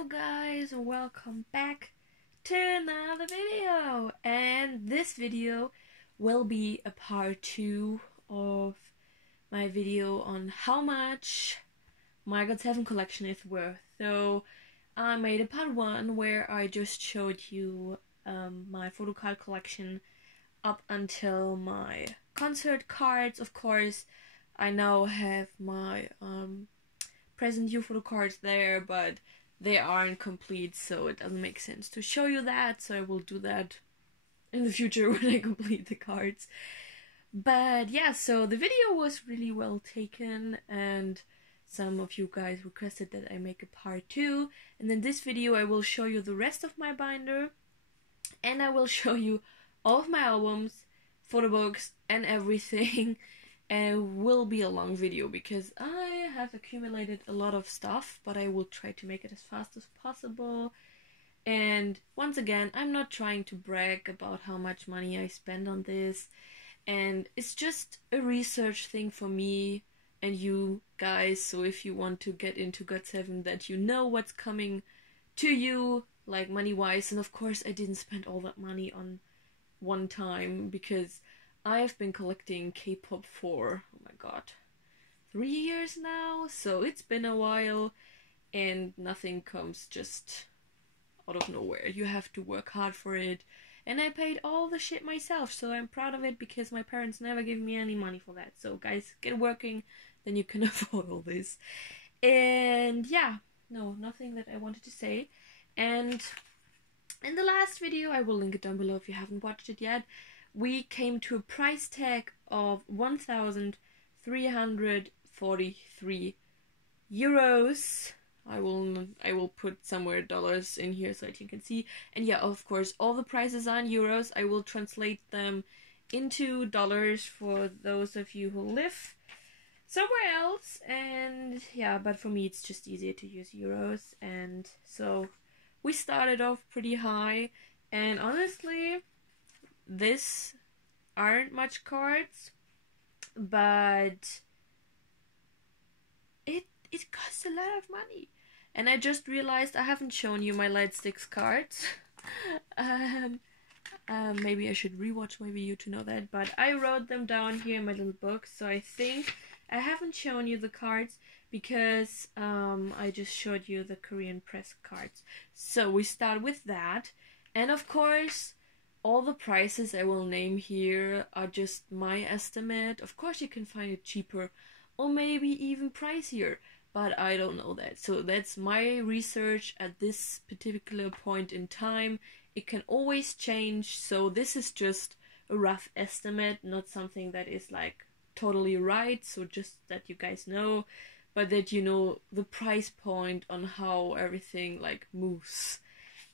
Hello guys, welcome back to another video, and this video will be a part 2 of my video on how much my GOT7 collection is worth. So I made a part 1 where I just showed you my Photocard collection up until my concert cards. Of course, I now have my present you Photocards there, but they aren't complete, so it doesn't make sense to show you that, so I will do that in the future when I complete the cards. But yeah, so the video was really well taken, and some of you guys requested that I make a part 2, and in this video I will show you the rest of my binder, and I will show you all of my albums, photo books, and everything. And it will be a long video because I have accumulated a lot of stuff, but I will try to make it as fast as possible. And once again, I'm not trying to brag about how much money I spend on this, and it's just a research thing for me and you guys. So if you want to get into GOT7, that you know what's coming to you, like money wise. And of course I didn't spend all that money on one time, because I have been collecting K-pop for, oh my god, 3 years now, so it's been a while, and nothing comes just out of nowhere. You have to work hard for it, and I paid all the shit myself, so I'm proud of it, because my parents never gave me any money for that. So guys, get working, then you can afford all this. And yeah, no, nothing that I wanted to say. And in the last video, I will link it down below if you haven't watched it yet, we came to a price tag of 1,343 euros. I will put somewhere dollars in here so that you can see. And yeah, of course, all the prices are in euros. I will translate them into dollars for those of you who live somewhere else. And yeah, but for me it's just easier to use euros. And so we started off pretty high, and honestly, this aren't much cards, but it costs a lot of money. And I just realized I haven't shown you my light sticks cards. Maybe I should rewatch my video to know that, but I wrote them down here in my little book, so I think I haven't shown you the cards because I just showed you the Korean press cards. So we start with that, and of course all the prices I will name here are just my estimate. Of course you can find it cheaper or maybe even pricier, but I don't know that. So that's my research at this particular point in time. It can always change, so this is just a rough estimate, not something that is like totally right, so just that you guys know, but that you know the price point on how everything like moves.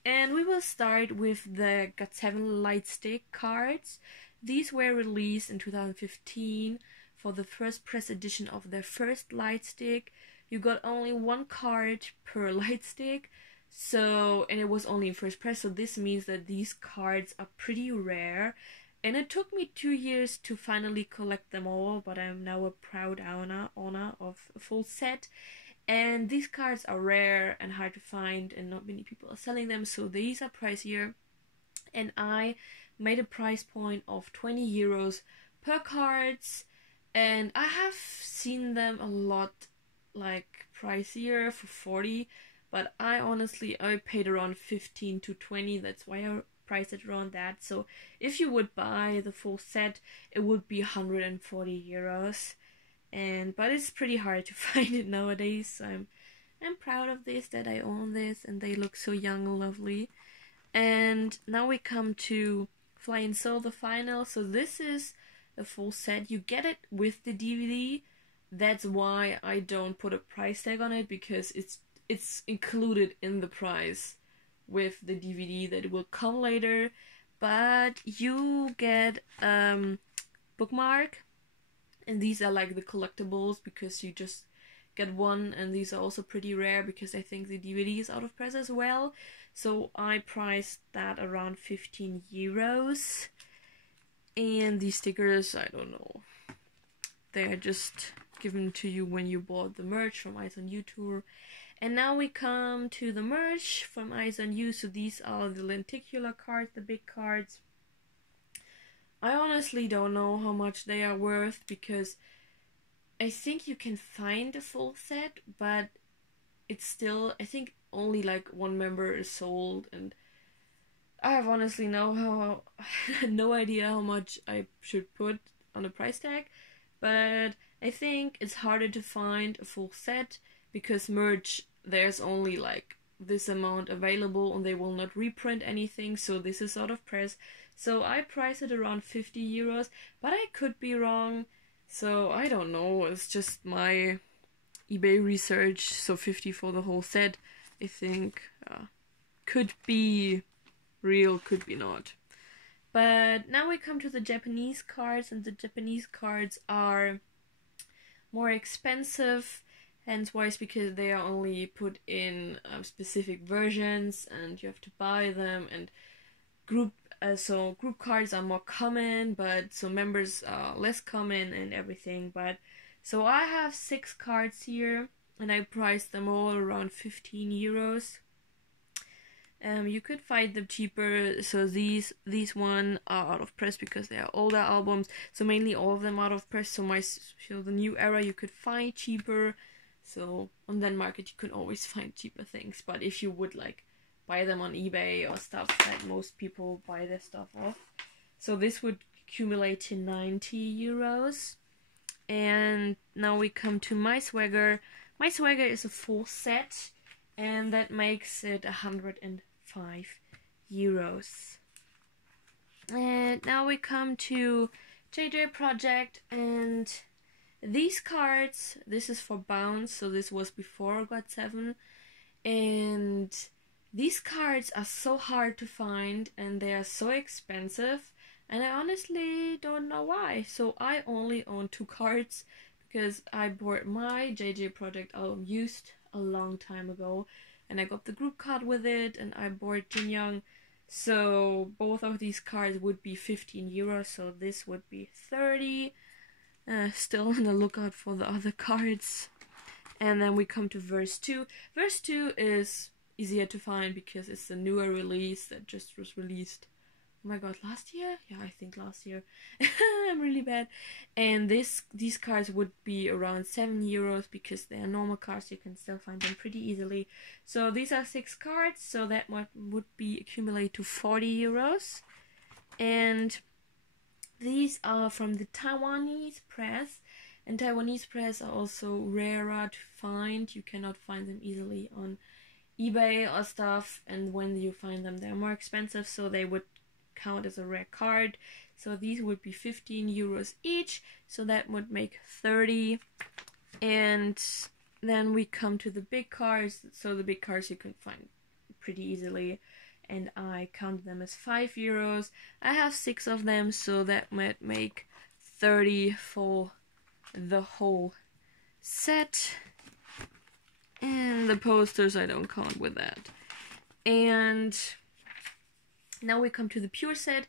And we will start with the GOT7 light stick cards. These were released in 2015 for the first press edition of their first light stick. You got only one card per light stick, so, and it was only in first press, so this means that these cards are pretty rare. And it took me 2 years to finally collect them all, but I'm now a proud owner of a full set. And these cards are rare and hard to find, and not many people are selling them, so these are pricier. And I made a price point of 20 euros per cards, and I have seen them a lot like pricier for 40, but I paid around 15 to 20. That's why I priced it around that. So if you would buy the full set, it would be 140 euros. But it's pretty hard to find it nowadays, so I'm proud of this, that I own this, and they look so young and lovely. And now we come to Flying Soul, the final. So this is a full set. You get it with the DVD. That's why I don't put a price tag on it, because it's included in the price with the DVD that will come later. But you get bookmark. And these are like the collectibles, because you just get one, and these are also pretty rare because I think the DVD is out of press as well. So I priced that around 15 euros. And these stickers, I don't know, they are just given to you when you bought the merch from Ice on YouTube. And now we come to the merch from Eyes on You. So these are the lenticular cards, the big cards. I honestly don't know how much they are worth, because I think you can find a full set, but it's still, I think only like one member is sold, and I have honestly no idea how much I should put on a price tag. But I think it's harder to find a full set, because merch, there's only like this amount available and they will not reprint anything, so this is out of press. So I price it around 50 euros, but I could be wrong, so I don't know. It's just my eBay research. So 50 for the whole set, I think. Could be real, could be not. But now we come to the Japanese cards, and the Japanese cards are more expensive, hence why it's because they are only put in specific versions and you have to buy them. And group cards are more common, but so members are less common and everything. But so I have 6 cards here, and I priced them all around 15 euros. You could find them cheaper. So these one are out of press because they are older albums. So mainly all of them out of press. So the new era you could find cheaper. So on that market you could always find cheaper things. But if you would like buy them on eBay or stuff that most people buy their stuff off, so this would accumulate to 90 euros. And now we come to my swagger. My swagger is a full set, and that makes it 105 euros. And now we come to JJ Project, and these cards, this is for Bounce, so this was before GOT7, and these cards are so hard to find and they are so expensive, and I honestly don't know why. So I only own 2 cards because I bought my JJ Project album used a long time ago, and I got the group card with it, and I bought Jin Young. So both of these cards would be 15 euros, so this would be 30. Still on the lookout for the other cards. And then we come to verse 2. Verse 2 is easier to find because it's the newer release that just was released. Oh my god, last year? Yeah, I think last year. I'm really bad. And these cards would be around 7 euros because they are normal cards. You can still find them pretty easily. So these are 6 cards, so that would be accumulate to 40 euros. And these are from the Taiwanese press. And Taiwanese press are also rarer to find. You cannot find them easily on eBay or stuff. And when you find them, they're more expensive, so they would count as a rare card. So these would be 15 euros each, so that would make 30. And then we come to the big cards. So the big cards you can find pretty easily, and I count them as 5 euros. I have 6 of them, so that might make 30 for the whole set. And the posters I don't count with that. And now we come to the Pure set.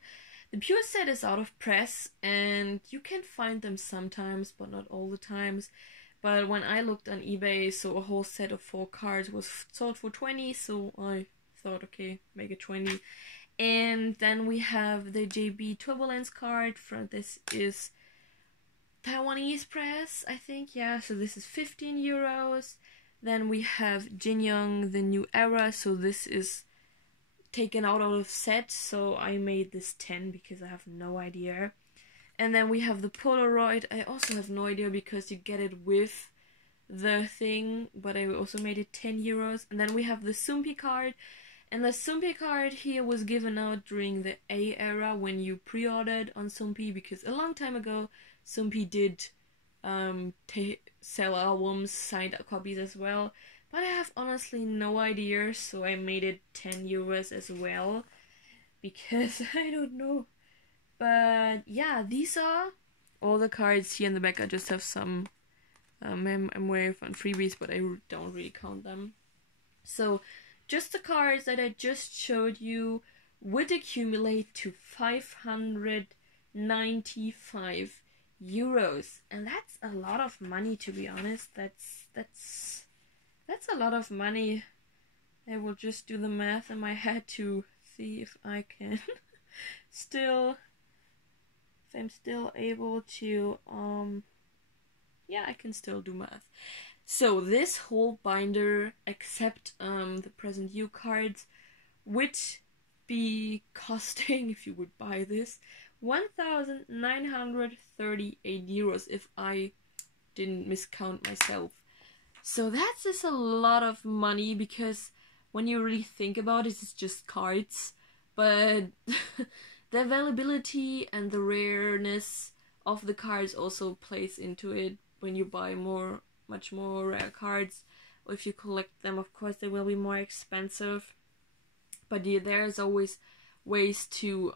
The Pure set is out of press, and you can find them sometimes, but not all the times. But when I looked on eBay, so a whole set of 4 cards was sold for 20, so I thought, okay, make it 20. And then we have the JB Turbulence card. This is Taiwanese press, I think, yeah, so this is 15 euros. Then we have Jin Young, the new era, so this is taken out of set, so I made this 10 because I have no idea. And then we have the Polaroid. I also have no idea because you get it with the thing, but I also made it 10 euros. And then we have the Sumpi card, and the Sumpi card here was given out during the A era when you pre-ordered on Sumpi, because a long time ago Sumpi did sell albums, signed copies as well. But I have honestly no idea, so I made it 10 euros as well, because I don't know. But yeah, these are all the cards here in the back. I just have some memory fun freebies, but I don't really count them. So just the cards that I just showed you would accumulate to 595 euros, and that's a lot of money, to be honest. That's That's a lot of money. I will just do the math in my head to see if I can still, if I'm still able to, yeah, I can still do math. So this whole binder, except the present you cards, would be costing, if you would buy this, 1,938 euros if I didn't miscount myself. So that's just a lot of money, because when you really think about it, it's just cards. But the availability and the rareness of the cards also plays into it. When you buy much more rare cards, or if you collect them, of course they will be more expensive. But yeah, there's always ways to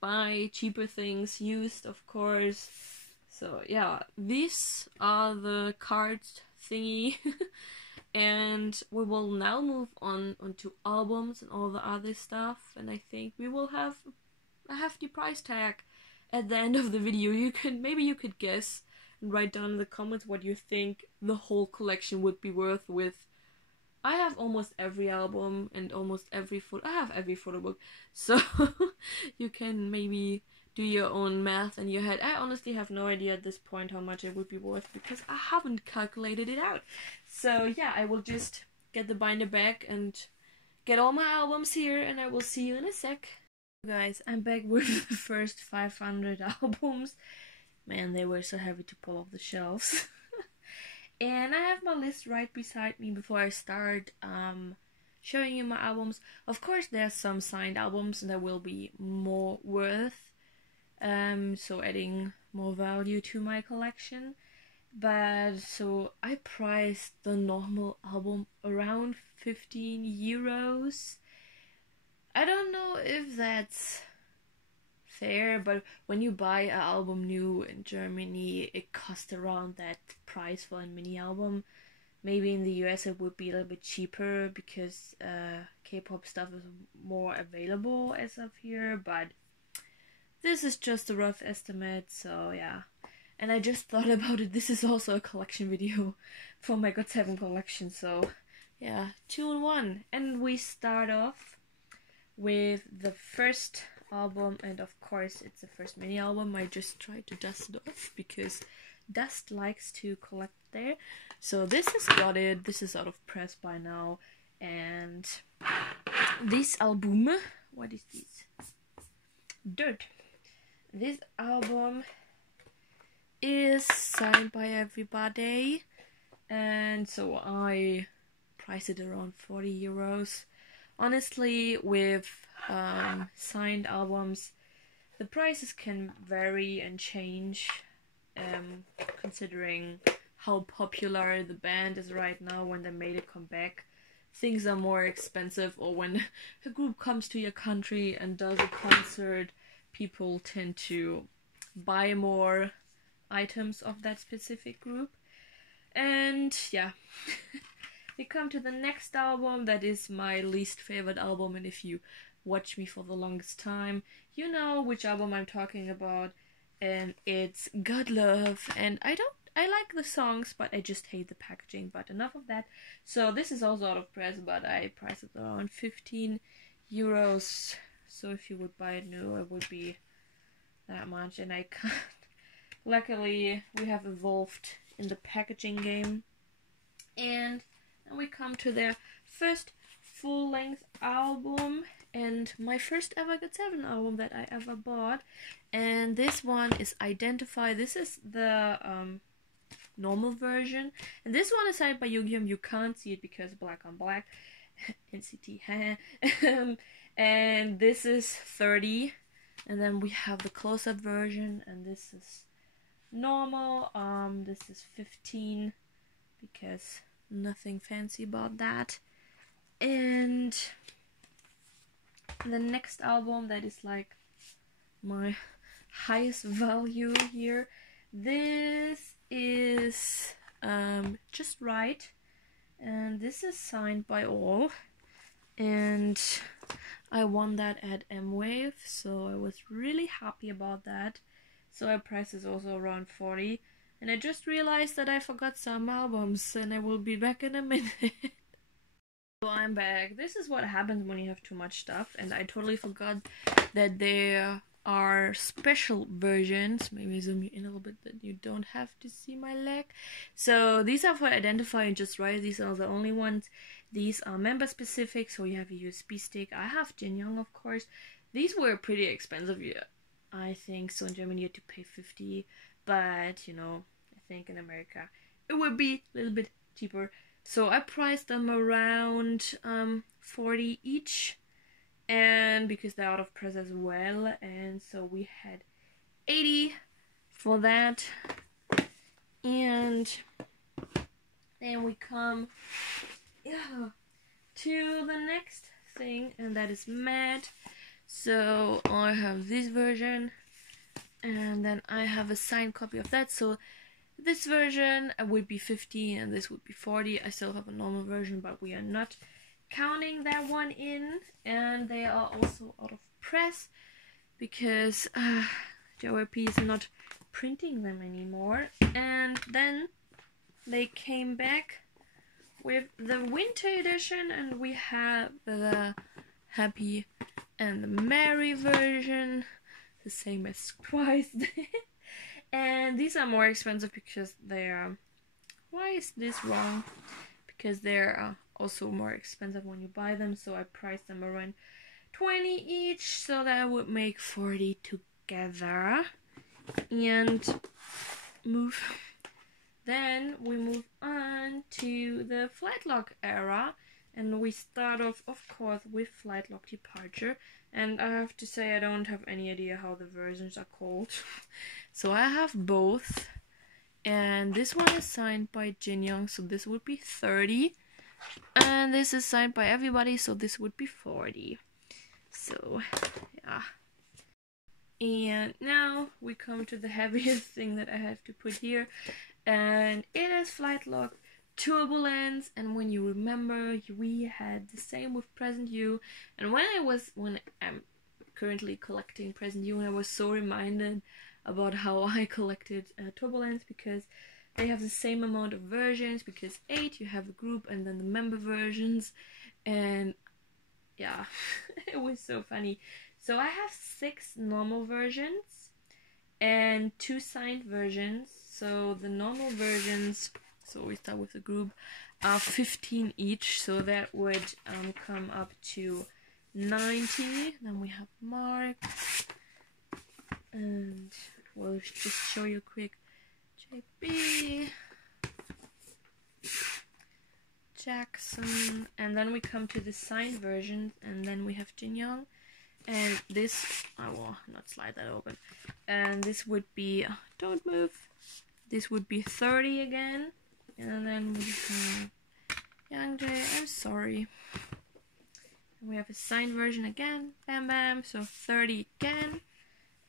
buy cheaper things used, of course. So yeah, these are the cards thingy. And we will now move on onto albums and all the other stuff, and I think we will have a hefty price tag at the end of the video. Maybe you could guess and write down in the comments what you think the whole collection would be worth. With I have almost every album and almost every I have every photo book, so you can maybe do your own math in your head. I honestly have no idea at this point how much it would be worth, because I haven't calculated it out. So yeah, I will just get the binder back and get all my albums here, and I will see you in a sec. Guys, I'm back with the first 500 albums. Man, they were so heavy to pull off the shelves. And I have my list right beside me before I start showing you my albums. Of course, there's some signed albums and there will be more worth. So adding more value to my collection. But so I priced the normal album around 15 euros. I don't know if that's fair, but when you buy an album new in Germany, it costs around that price for a mini album. Maybe in the US it would be a little bit cheaper, because K-pop stuff is more available as of here, but this is just a rough estimate, so yeah. And I just thought about it, this is also a collection video for my GOT7 collection, so yeah, 2 in 1. And we start off with the first album, and of course it's the first mini album. I just tried to dust it off, because dust likes to collect there. So this is got it, this is out of press by now, and this album, what is this? Dirt. This album is signed by everybody, and so I priced it around 40 euros. Honestly, with signed albums, the prices can vary and change, considering how popular the band is right now. When they made a comeback, things are more expensive, or when a group comes to your country and does a concert, people tend to buy more items of that specific group. And yeah, we come to the next album. That is my least favorite album, and if you watch me for the longest time, you know which album I'm talking about, and it's God Love. And I like the songs, but I just hate the packaging. But enough of that. So this is also out of press, but I priced it around 15 euros. So if you would buy it new, it would be that much, and I can't. Luckily, we have evolved in the packaging game. And then we come to their first full-length album, and my first ever GOT7 album that I ever bought. And this one is Identify. This is the normal version, and this one is signed by Yoongyum. You can't see it because black on black. NCT. And this is 30, and then we have the close-up version, and this is normal. This is 15, because nothing fancy about that. And the next album that is like my highest value here, this is Just Right, and this is signed by all, and I won that at M-Wave, so I was really happy about that. So our price is also around 40, And I just realized that I forgot some albums, and I will be back in a minute. So I'm back. This is what happens when you have too much stuff, and I totally forgot that there are special versions. Maybe zoom you in a little bit that you don't have to see my leg. So these are for identify and just write. These are the only ones. These are member specific, so you have a USB stick. I have Jin Young, of course. These were pretty expensive, yeah, I think. So in Germany you had to pay 50, but you know, I think in America it would be a little bit cheaper. So I priced them around 40 each, and because they're out of press as well, and so we had 80 for that. And then we come to the next thing, and that is matte. So I have this version, and then I have a signed copy of that. So this version would be 50 and this would be 40. I still have a normal version, but we are not counting that one in. And they are also out of press because JYP is not printing them anymore. And then they came back with the winter edition, and we have the happy and the merry version, the same as twice. And these are more expensive because they are, why is this wrong? Because they're also more expensive when you buy them, so I priced them around 20 each, so that would make 40 together. And then we move on to the Flight Lock era, and we start off, of course, with Flight Lock Departure. And I have to say I don't have any idea how the versions are called. So I have both. And this one is signed by Jin Young, so this would be 30. And this is signed by everybody, so this would be 40. So, yeah. And now we come to the heaviest thing that I have to put here. And it is Flight Lock Turbulence. And when you remember, we had the same with Present You. And when I'm currently collecting Present You, I was so reminded about how I collected Turbulence, because they have the same amount of versions, because 8 you have a group and then the member versions. And yeah, it was so funny. So I have 6 normal versions and 2 signed versions. So the normal versions, so we start with the group, are 15 each, so that would come up to 90. Then we have Mark, and we'll just show you quick. JB, Jackson, and then we come to the signed version, and then we have Jin Young. And this, I will not slide that open. And this would be, don't move. This would be 30 again. And then we have Young Jae, I'm sorry. And we have a signed version again. Bam Bam, so 30 again.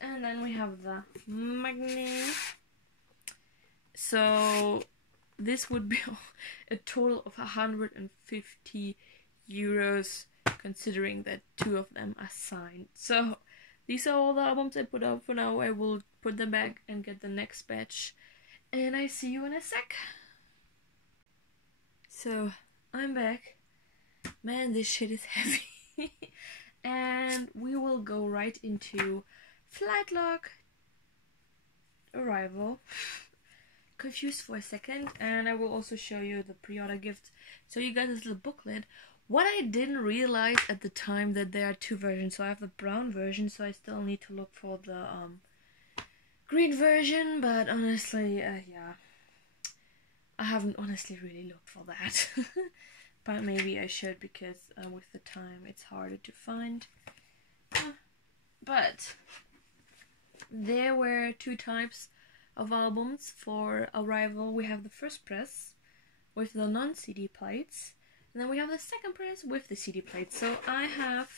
And then we have the Magni. So this would be a total of 150 euros. Considering that 2 of them are signed. So these are all the albums I put out for now. I will put them back and get the next batch, and I see you in a sec. So I'm back. Man, this shit is heavy. And we will go right into Flight Lock Arrival. Confused for a second, and I will also show you the pre-order gift. So you got this little booklet. What I didn't realize at the time, that there are 2 versions. So I have the brown version, so I still need to look for the green version. But honestly, yeah, I haven't honestly really looked for that. But maybe I should, because with the time it's harder to find. But there were 2 types of albums for Arrival. We have the first press with the non-CD plates. And then we have the second press with the CD plate. So I have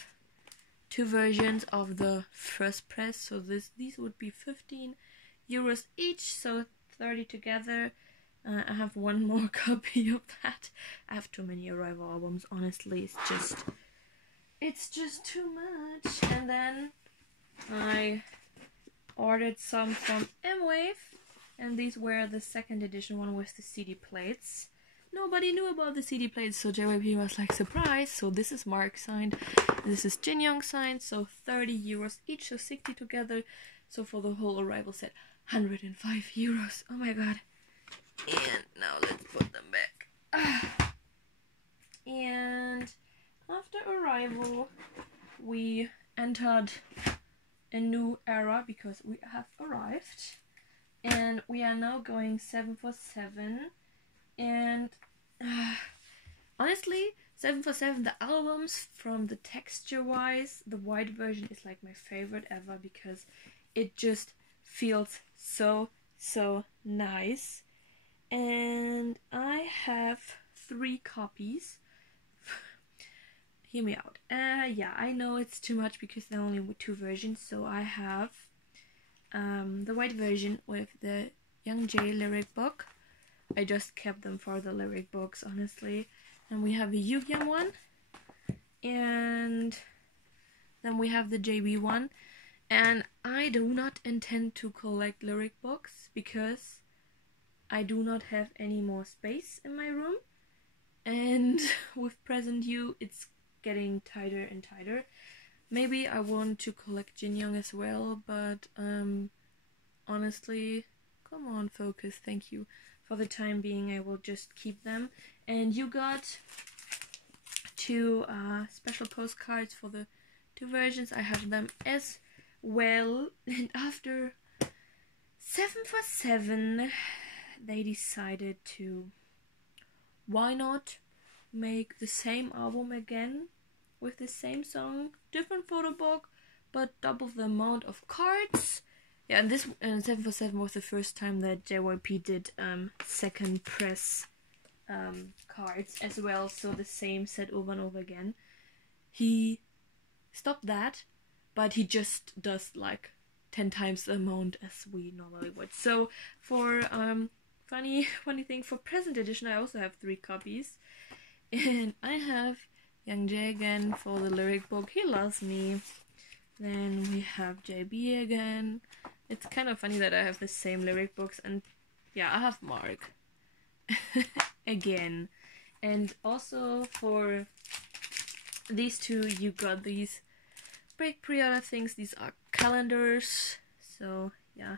2 versions of the first press. So these would be 15 euros each, so 30 together. I have 1 more copy of that. I have too many Arrival albums, honestly. It's just too much. And then I ordered some from M-Wave. And these were the second edition one with the CD plates. Nobody knew about the CD plates, so JYP was like, surprise. So this is Mark signed, this is Jin Young signed, so 30 euros each, so 60 together. So for the whole arrival set, 105 euros. Oh my god. And now let's put them back. And after arrival, we entered a new era because we have arrived. And we are now going 747. And honestly, 747, the albums from the texture wise, the white version is like my favorite ever because it just feels so nice. And I have 3 copies. Hear me out. Yeah, I know it's too much because there are only 2 versions. So I have the white version with the Young J lyric book. I just kept them for the lyric books, honestly. And we have the Yuhyun one. And then we have the JB one. And I do not intend to collect lyric books because I do not have any more space in my room. And with Present You, it's getting tighter and tighter. Maybe I want to collect Jin Young as well, but honestly, come on, focus, thank you. For the time being, I will just keep them. And you got 2 special postcards for the 2 versions. I have them as well. And after 747, they decided to, why not make the same album again with the same song, different photo book, but double the amount of cards. Yeah, and this 747 was the first time that JYP did second press cards as well, so the same set over and over again. He stopped that, but he just does like 10 times the amount as we normally would. So for funny thing, for present edition I also have 3 copies. And I have Young J again for the lyric book, He Loves Me. Then we have JB again. It's kind of funny that I have the same lyric books, and yeah, I have Mark again. And also for these 2, you got these break pre-order things. These are calendars, so yeah,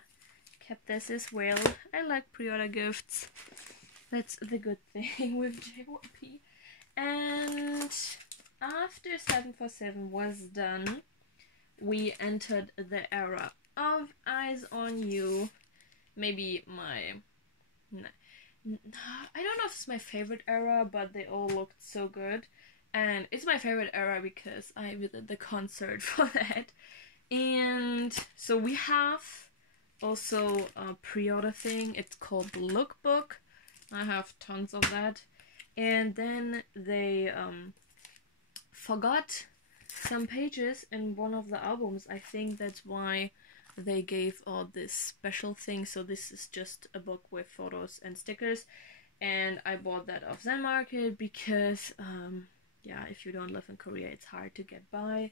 kept this as well. I like pre-order gifts. That's the good thing with JYP. And after 747 was done, we entered the era of Eyes on You. Maybe my... I don't know if it's my favorite era, but they all looked so good. And it's my favorite era because I visited the concert for that. And so we have also a pre-order thing. It's called the Lookbook. I have tons of that. And then they forgot some pages in one of the albums. I think that's why they gave all this special thing. So this is just a book with photos and stickers. And I bought that off Zen Market because, yeah, if you don't live in Korea, it's hard to get by.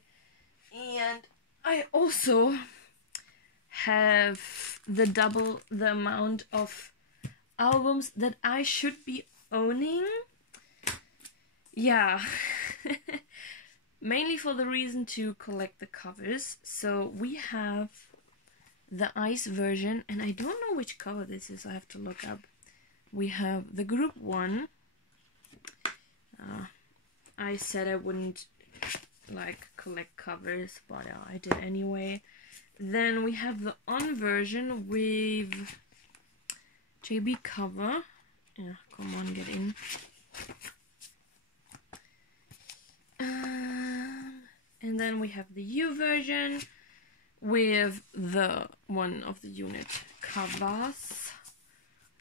And I also have double the amount of albums that I should be owning. Yeah. Mainly for the reason to collect the covers. So we have the Ice version, and I don't know which cover this is, I have to look up. We have the group one. I said I wouldn't like collect covers, but I did anyway. Then we have the On version with JB cover. Yeah, come on, get in. And then we have the U version with the one of the unit covers.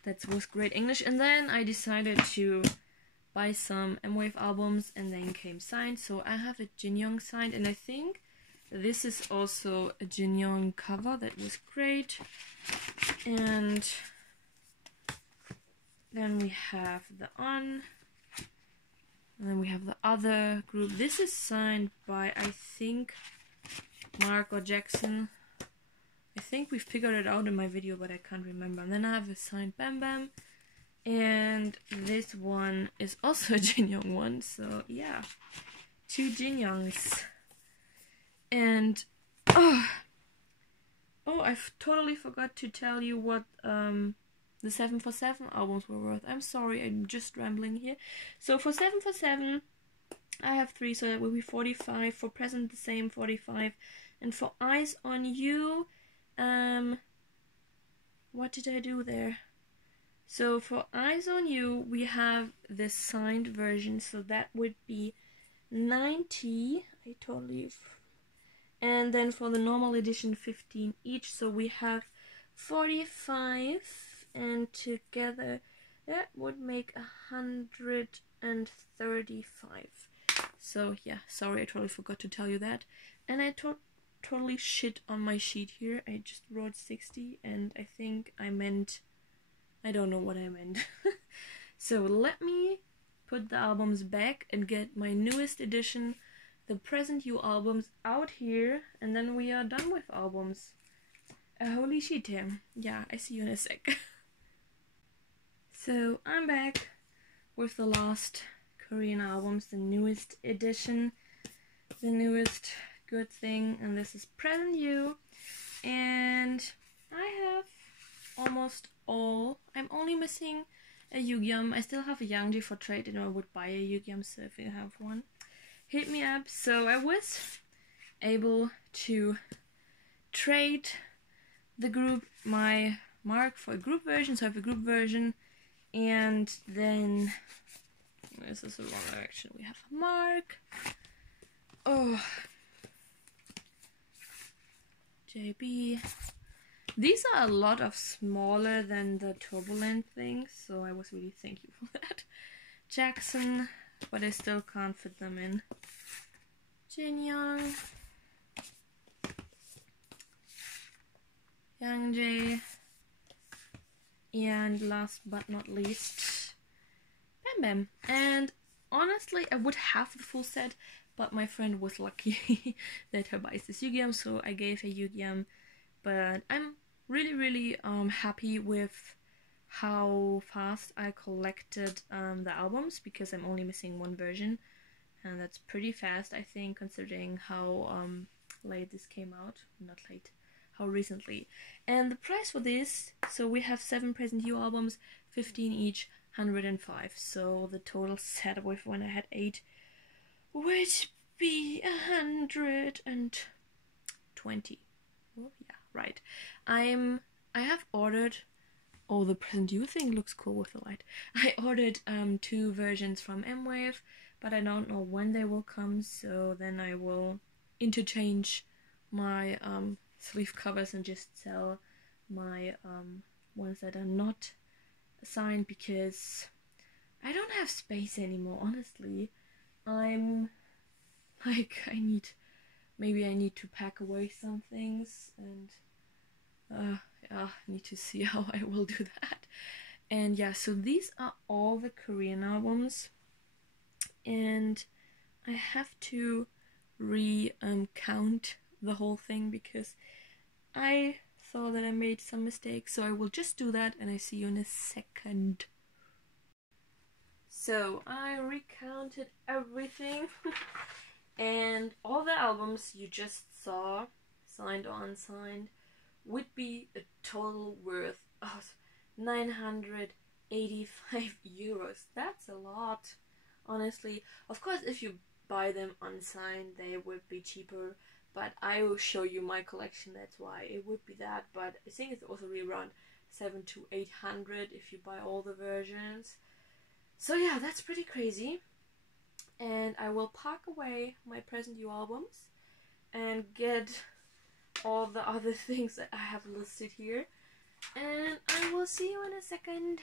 That was great English. And then I decided to buy some M-Wave albums, and then came signed. So I have a Jin Young signed, and I think this is also a Jin Young cover. That was great. And then we have the On. And then we have the other group. This is signed by, I think, Mark or Jackson. I think we figured it out in my video, but I can't remember. And then I have a signed Bam Bam. And this one is also a Jin Young one. So yeah, 2 Jin Youngs. And oh, I totally forgot to tell you what the 7 for 7 albums were worth. I'm sorry, I'm just rambling here. So for 7 for 7, I have 3, so that will be 45. For Present, the same, 45. And for Eyes on You, what did I do there? So for Eyes on You, we have the signed version, so that would be 90. I totally... And then for the normal edition, 15 each, so we have 45, and together that would make 135. So yeah, sorry, I totally forgot to tell you that. And I totally shit on my sheet here. I just wrote 60, and I think I meant... I don't know what I meant. So let me put the albums back and get my newest edition, the Present You albums, out here, and then we are done with albums. Holy shit, yeah, I see you in a sec. So I'm back with the last Korean albums, the newest edition, the newest good thing, and this is Present You, and I have almost all. I'm only missing a Yugyam. I still have a Yangji for trade, and I would buy a Yugyam, so if you have one, hit me up. So I was able to trade the group, my mark, for a group version, so I have a group version, and then this is the wrong direction. We have a mark. Oh, JB. These are a lot of smaller than the Turbulent things, so I was really thankful for that. Jackson, but I still can't fit them in. Jin Young, Yang Jae, and last but not least, Bam Bam. And honestly, I would have the full set, but my friend was lucky that her buys this Yugyam, so I gave her Yugyam. But I'm really happy with how fast I collected the albums, because I'm only missing one version, and that's pretty fast, I think, considering how late this came out. Not late, how recently. And the price for this, so we have 7 Present You albums, 15 each, 105. So the total set with when I had 8 would be 120. Oh yeah, right. I have ordered... Oh, the Present You thing looks cool with the light. I ordered 2 versions from M-Wave, but I don't know when they will come, so then I will interchange my sleeve covers and just sell my ones that are not signed, because I don't have space anymore, honestly. I'm like, maybe I need to pack away some things, and yeah, I need to see how I will do that. And yeah, so these are all the Korean albums, and I have to count the whole thing, because I thought that I made some mistakes, so I will just do that, and I see you in a second. So I recounted everything and all the albums you just saw, signed or unsigned, would be a total worth of 985 euros. That's a lot, honestly. Of course, if you buy them unsigned, they would be cheaper, but I will show you my collection, that's why it would be that. But I think it's also really around 700 to 800 if you buy all the versions. So yeah, that's pretty crazy. And I will pack away my Present You albums and get all the other things that I have listed here, and I will see you in a second.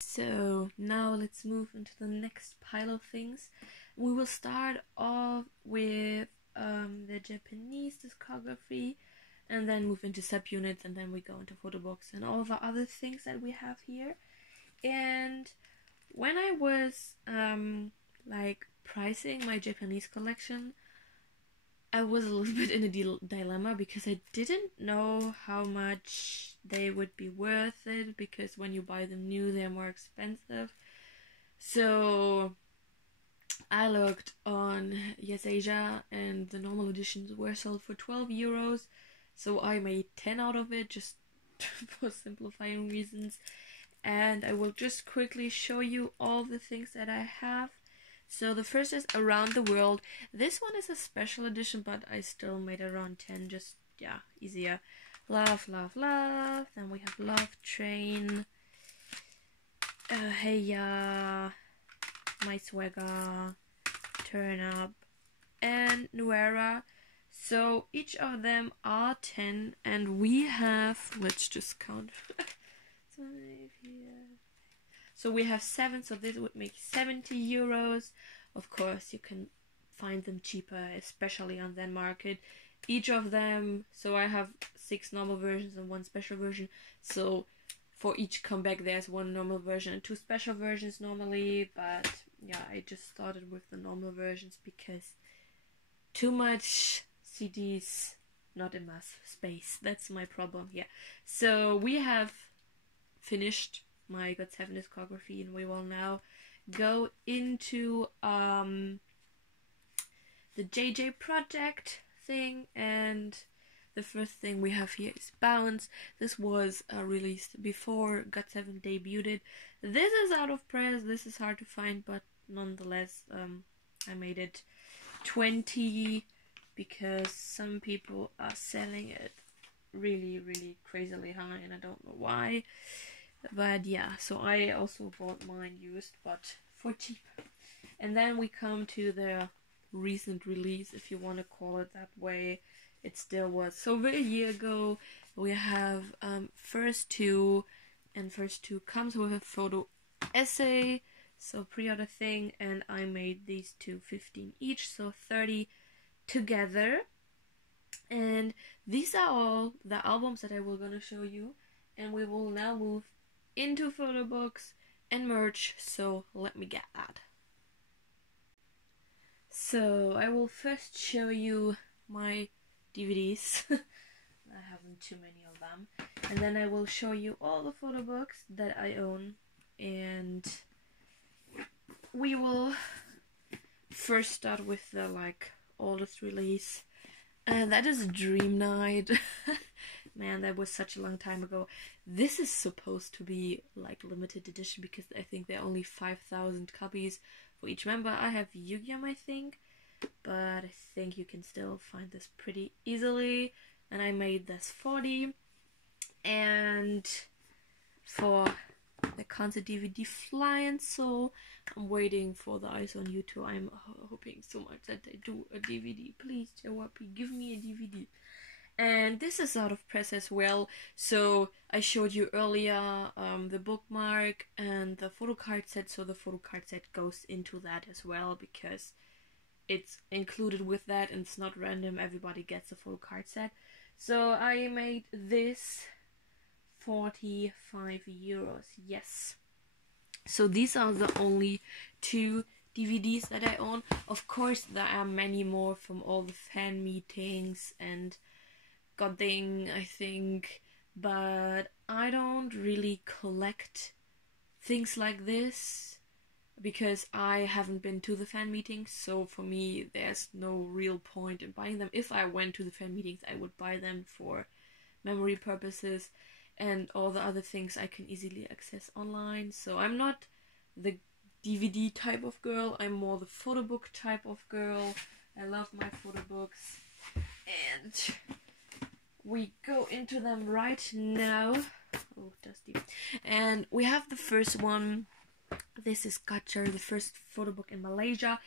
So now let's move into the next pile of things. We will start off with the Japanese discography, and then move into subunits, and then we go into photobooks and all the other things that we have here. And when I was like pricing my Japanese collection, I was a little bit in a dilemma because I didn't know how much they would be worth it, because when you buy them new they're more expensive. So I looked on Yes Asia and the normal editions were sold for 12 euros. So I made 10 out of it just for simplifying reasons. And I will just quickly show you all the things that I have. So the first is Around the World. This one is a special edition, but I still made around 10, just, yeah, easier. Love, Love, Love. Then we have Love Train. Hey Ya. My Swagger, Turn Up, and Nuera. So each of them are 10, and we have, let's just count. So we have 7, so this would make 70 euros. Of course, you can find them cheaper, especially on that market. Each of them, so I have 6 normal versions and 1 special version. So for each comeback, there's 1 normal version and 2 special versions normally, but yeah, I just started with the normal versions because too much CDs, not enough space. That's my problem here. So we have finished my GOT7 discography, and we will now go into the JJ project thing. And the first thing we have here is Bounce. This was released before GOT7 debuted. This is out of press. This is hard to find, but nonetheless, I made it 20 because some people are selling it really, really crazily high, and I don't know why. But yeah, so I also bought mine used, but for cheap. And then we come to the recent release, if you want to call it that way. It still was so over a year ago. We have First Two, and First Two comes with a photo essay, so pre-order thing, and I made these two 15 each, so 30 together. And these are all the albums that I will gonna show you, and we will now move into photo books and merch, so let me get that. So I will first show you my DVDs. I haven't too many of them. And then I will show you all the photo books that I own, and we will first start with the oldest release, and that is Dream Night. Man, that was such a long time ago. This is supposed to be limited edition because I think there are only 5,000 copies for each member. I have Yu-Gi-Oh, I think, but I think you can still find this pretty easily, and I made this 40. And for the concert DVD Flying Soul, I'm waiting for the Eyes on You too. I'm hoping so much that they do a DVD. Please, JYP, give me a DVD. And this is out of press as well. So I showed you earlier the bookmark and the photocard set. So the photocard set goes into that as well because it's included with that, and it's not random. Everybody gets a photocard set. So I made this 45 euros. Yes. So these are the only 2 DVDs that I own. Of course, there are many more from all the fan meetings and Godding, I think, but I don't really collect things like this because I haven't been to the fan meetings, so for me there's no real point in buying them. If I went to the fan meetings, I would buy them for memory purposes, and all the other things I can easily access online. So I'm not the DVD type of girl, I'm more the photo book type of girl. I love my photo books, and we go into them right now. Oh, dusty. And we have the first one. This is Gotcha, the first photo book in Malaysia,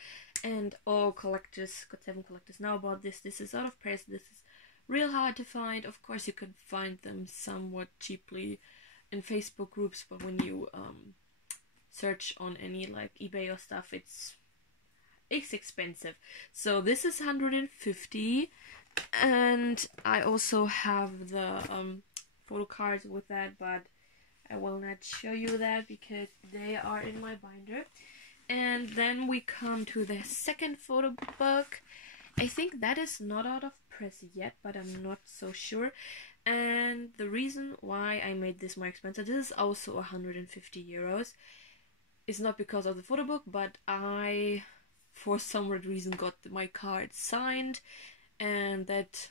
and all collectors, GOT7 collectors know about this. This is out of press. This is real hard to find. Of course, you can find them somewhat cheaply in Facebook groups, but when you search on any eBay or stuff, it's expensive. So this is 150. And I also have the photo cards with that, but I will not show you that because they are in my binder. And then we come to the second photo book, I think that is not out of press yet, but I'm not so sure. And the reason why I made this more expensive, this is also 150 euros, is not because of the photo book, but I, for some weird reason, got my card signed, and that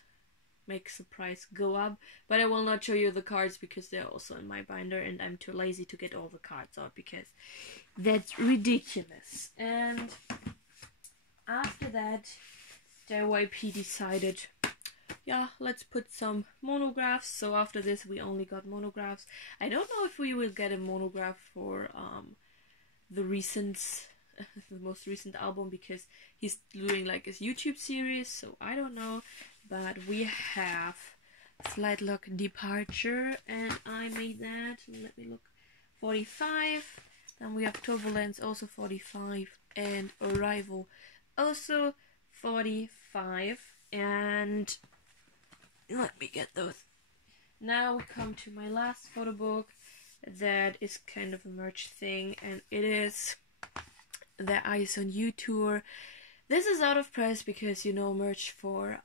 makes the price go up. But I will not show you the cards because they're also in my binder, and I'm too lazy to get all the cards out because that's ridiculous. And after that, JYP decided, yeah, let's put some monographs. So after this, we only got monographs. I don't know if we will get a monograph for the most recent album, because he's doing like his YouTube series, so I don't know. But we have Flight Lock Departure, and I made that, let me look, 45. Then we have Turbulence, also 45, and Arrival, also 45. And let me get those. Now we come to my last photo book that is kind of a merch thing, and it is the Eyes on You tour. This is out of press because, you know, merch for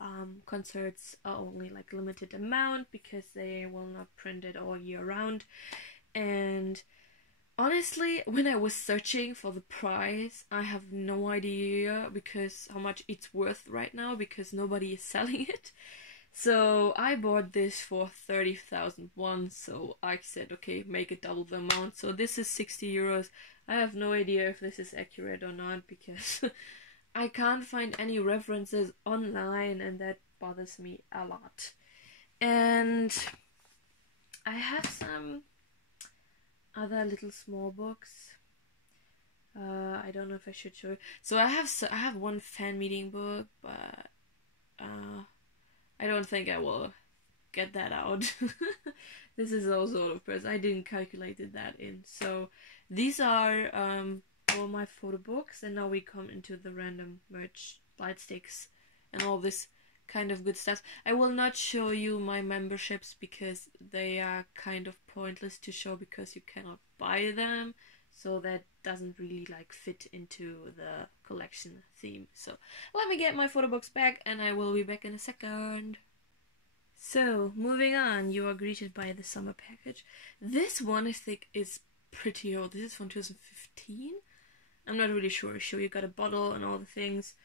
concerts are only like limited amount because they will not print it all year round. And honestly, when I was searching for the price, I have no idea because how much it's worth right now, because nobody is selling it. So I bought this for 30,000 won, so I said, okay, make it double the amount. So this is 60 euros. I have no idea if this is accurate or not because I can't find any references online, and that bothers me a lot. And I have some other little small books. I don't know if I should show you. So I have one fan meeting book, but I don't think I will get that out. This is also out of press. I didn't calculate that in. So these are all my photo books, and now we come into the random merch, light sticks, and all this kind of good stuff. I will not show you my memberships because they are kind of pointless to show because you cannot buy them. So that doesn't really like fit into the collection theme. So let me get my photo books back and I will be back in a second. So moving on, you are greeted by the summer package. This one I think is pretty old. This is from 2015. I'm not really sure. So you got a bottle and all the things.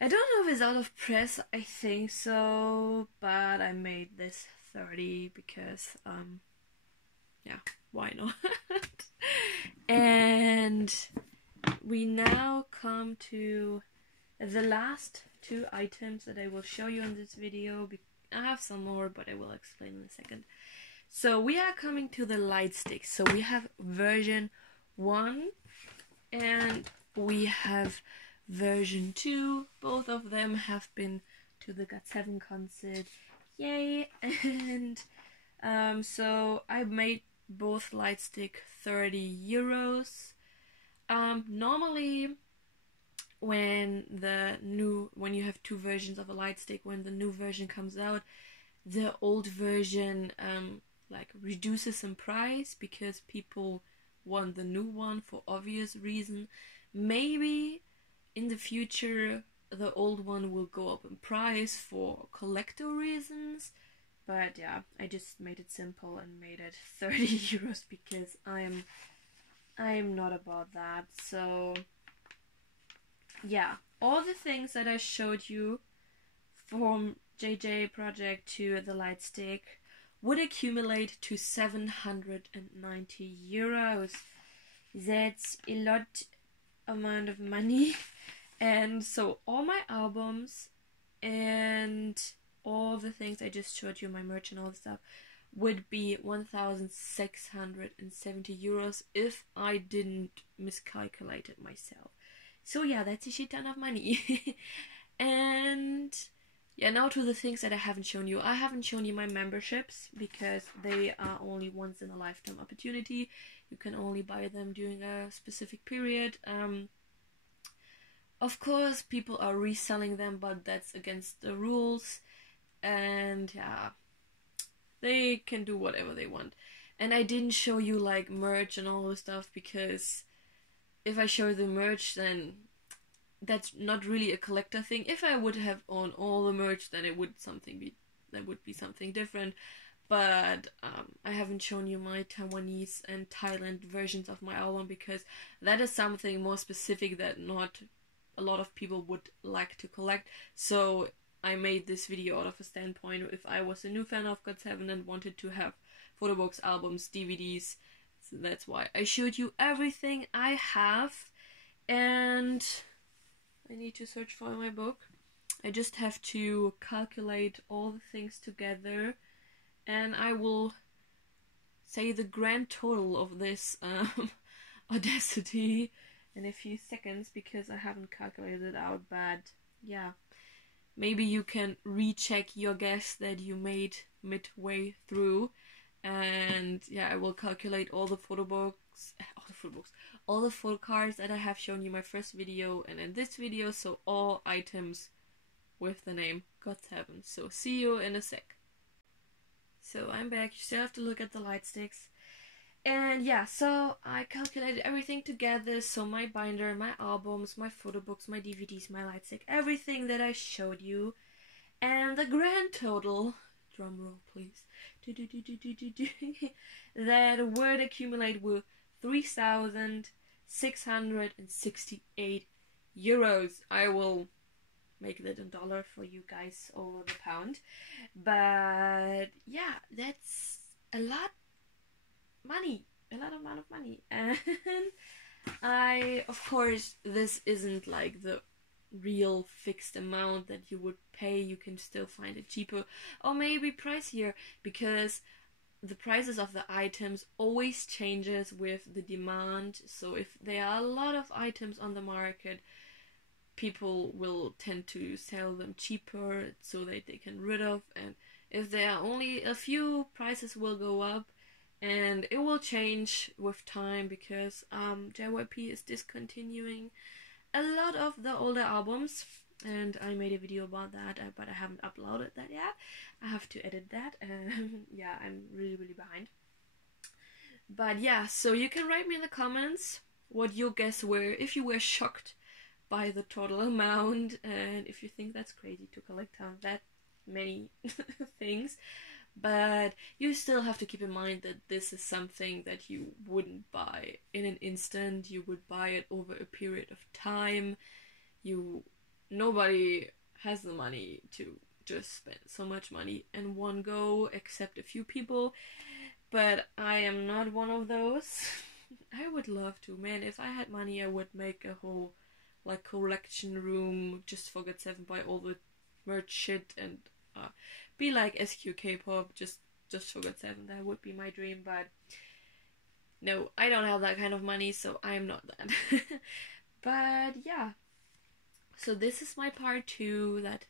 I don't know if it's out of press. I think so, but I made this 30 because yeah, why not? And we now come to the last two items that I will show you in this video. I have some more, but I will explain in a second. So we are coming to the light sticks. So we have version 1 and we have version 2. Both of them have been to the GOT7 concert. Yay! And so I made both light stick 30 euros. Normally when you have two versions of a light stick, when the new version comes out, the old version like reduces in price because people want the new one for obvious reason. Maybe in the future the old one will go up in price for collector reasons. But yeah, I just made it simple and made it 30 euros because I am not about that. So yeah, all the things that I showed you from JJ project to the light stick would accumulate to 790 euros. That's a lot amount of money. And so all my albums and all the things I just showed you, my merch and all the stuff, would be 1,670 euros if I didn't miscalculate it myself. So yeah, that's a shit ton of money. And yeah, now to the things that I haven't shown you. I haven't shown you my memberships because they are only once in a lifetime opportunity. You can only buy them during a specific period. Of course, people are reselling them, but that's against the rules. And yeah, they can do whatever they want. And I didn't show you like merch and all this stuff because if I show the merch, then that's not really a collector thing. If I would have owned all the merch, then it would be something different. But I haven't shown you my Taiwanese and Thailand versions of my album because that is something more specific that not a lot of people would like to collect. So I made this video out of a standpoint if I was a new fan of GOT7 and wanted to have photobooks, albums, DVDs. So that's why I showed you everything I have. And I need to search for my book. I just have to calculate all the things together, and I will say the grand total of this audacity in a few seconds because I haven't calculated it out. But yeah, maybe you can recheck your guess that you made midway through. And yeah, I will calculate all the photobooks, all the photocards that I have shown you in my first video and in this video, so all items with the name GOT7. So see you in a sec. So I'm back. You still have to look at the light sticks. And yeah, so I calculated everything together. So my binder, my albums, my photobooks, my DVDs, my light stick, everything that I showed you. And the grand total, drum roll please, that would accumulate with 3,668 euros. I will make that in dollar for you guys over the pound. But yeah, that's a lot amount of money. And I, of course, this isn't like the real fixed amount that you would pay. You can still find it cheaper or maybe pricier because the prices of the items always changes with the demand. So if there are a lot of items on the market, people will tend to sell them cheaper so that they can rid of, and if there are only a few, prices will go up, and it will change with time because JYP is discontinuing a lot of the older albums, and I made a video about that, but I haven't uploaded that yet. I have to edit that, and yeah, I'm really behind. But yeah, so you can write me in the comments what your guess were, if you were shocked by the total amount, and if you think that's crazy to collect that many things. But you still have to keep in mind that this is something that you wouldn't buy in an instant. You would buy it over a period of time. Nobody has the money to just spend so much money in one go, except a few people. But I am not one of those. I would love to, man. If I had money, I would make a whole like collection room just for GOT7, buy all the merch shit and be like SQ K-pop just for GOT7. That would be my dream, but no, I don't have that kind of money, so I'm not that. But yeah, so this is my part 2 that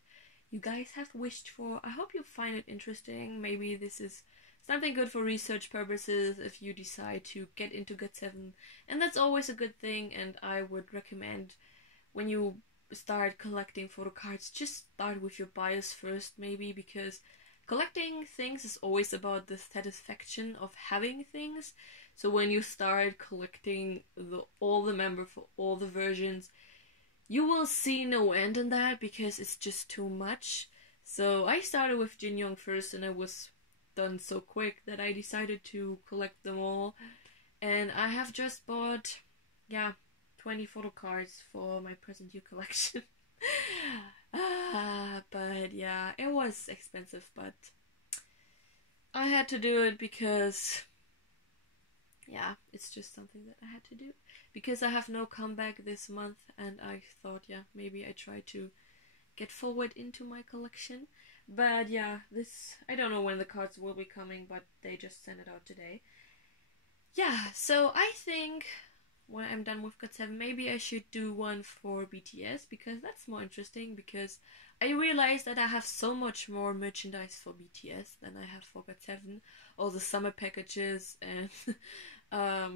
you guys have wished for. I hope you find it interesting. Maybe this is something good for research purposes if you decide to get into GOT7, and that's always a good thing. And I would recommend, when you start collecting photo cards, just start with your bias first, maybe, because collecting things is always about the satisfaction of having things. So when you start collecting all the members for all the versions, you will see no end in that because it's just too much. So I started with Jin Young first, and I was done so quick that I decided to collect them all. And I have just bought, 20 photo cards for my present year collection. But yeah, it was expensive, but I had to do it because it's just something that I had to do because I have no comeback this month, and I thought maybe I try to get forward into my collection. But yeah, I don't know when the cards will be coming, but they just sent it out today. Yeah, so I think when I'm done with GOT7, maybe I should do one for BTS, because that's more interesting, because I realized that I have so much more merchandise for BTS than I have for GOT7. All the summer packages and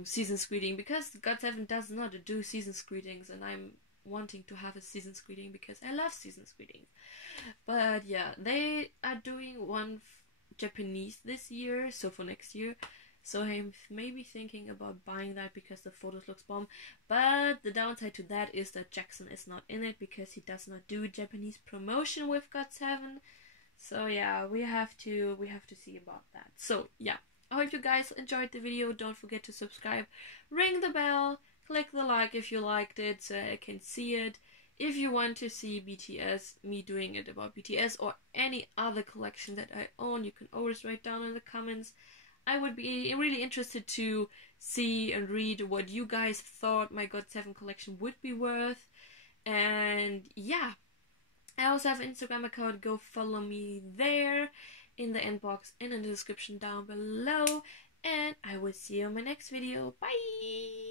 season greeting, because GOT7 does not do season greetings, and I'm wanting to have a season greeting because I love season greetings. But yeah, they are doing one Japanese this year, so for next year. So I'm maybe thinking about buying that because the photos looks bomb. But the downside to that is that Jackson is not in it because he does not do Japanese promotion with GOT7. So yeah, we have to see about that. So yeah, I hope you guys enjoyed the video. Don't forget to subscribe, ring the bell, click the like if you liked it so I can see it. If you want to see BTS, me doing it about BTS or any other collection that I own, you can always write down in the comments. I would be really interested to see and read what you guys thought my GOT7 collection would be worth. And yeah, I also have an Instagram account. Go follow me there in the inbox and in the description down below. And I will see you in my next video. Bye!